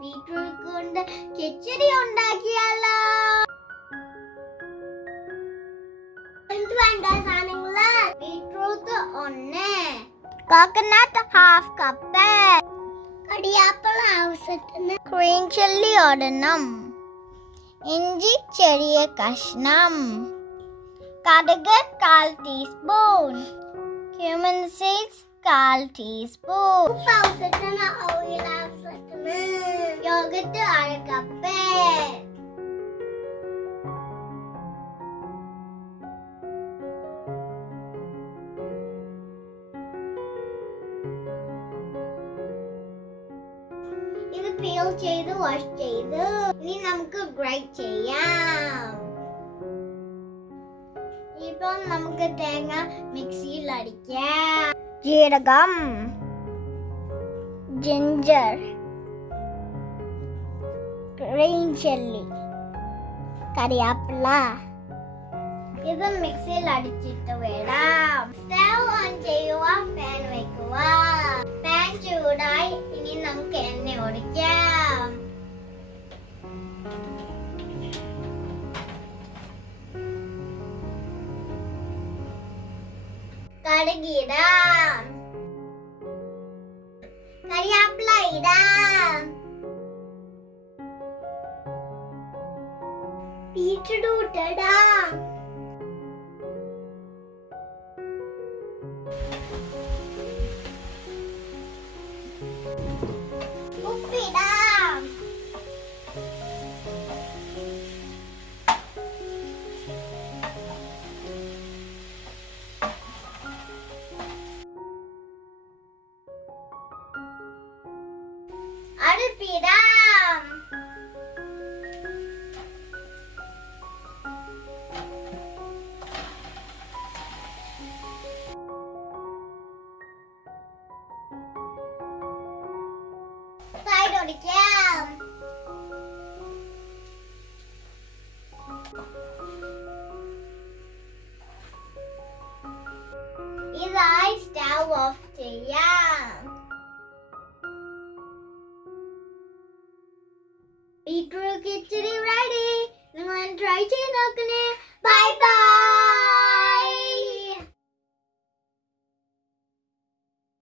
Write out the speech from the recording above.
Beetroot കൊണ്ട് കിച്ചടി ഉണ്ടാക്കിയാലോ? വേണ്ട സാധനങ്ങള് ബീറ്റ്റൂട്ട് 1, കോക്കനട്ട് 1/2 കപ്പ്, കടിയാപ്പിള ആവശ്യത്തിന്, ഗ്രീൻ ചില്ലി 1, ഇഞ്ചി ചെറിയ കഷ്ണം, കടുക് 1/4 ടീസ്പൂൺ, cummin seeds 1/4 ടീസ്പൂൺ, ഉപ്പ് ആവശ്യത്തിന്, ഓയിൽ ആവശ്യത്തിന്, യോഗട്ട് 1/2 കപ്പ്. ഇത് പീൽ ചെയ്ത് വാഷ് ചെയ്ത് ഇനി നമുക്ക് ഗ്രൈൻഡ് ചെയ്യാം. ഇപ്പോൾ നമുക്ക് തേങ്ങ മിക്സിയിൽ അടിക്കാം. ജീരകം, ജിഞ്ചർ, ഗ്രീൻ ചില്ലി, കറിവേപ്പില ഇത് മിക്സിയിൽ അടിച്ചിട്ട് വേണം. സ്റ്റവ് ഓൺ ചെയ്യുക, പാൻ വെക്കുക. പാൻ ചൂടായി ഇനി നമുക്ക് എണ്ണ ഒഴിക്കാം. കടുക് ഇടാം, കറിവേപ്പില ഇടാം, ബീറ്റ്റൂട്ട് ഇടാം, ഉപ്പിടാം, അടുപ്പിടാം, സൈഡ് ഒടിക്കാം. ഇതായി സ്റ്റവ് ഓഫ് ചെയ്യാം. ബീറ്റ്റൂട്ട് കിച്ചടി റെഡി. നിങ്ങൾ ട്രൈ ചെയ്ത് നോക്കണേ. Bye bye.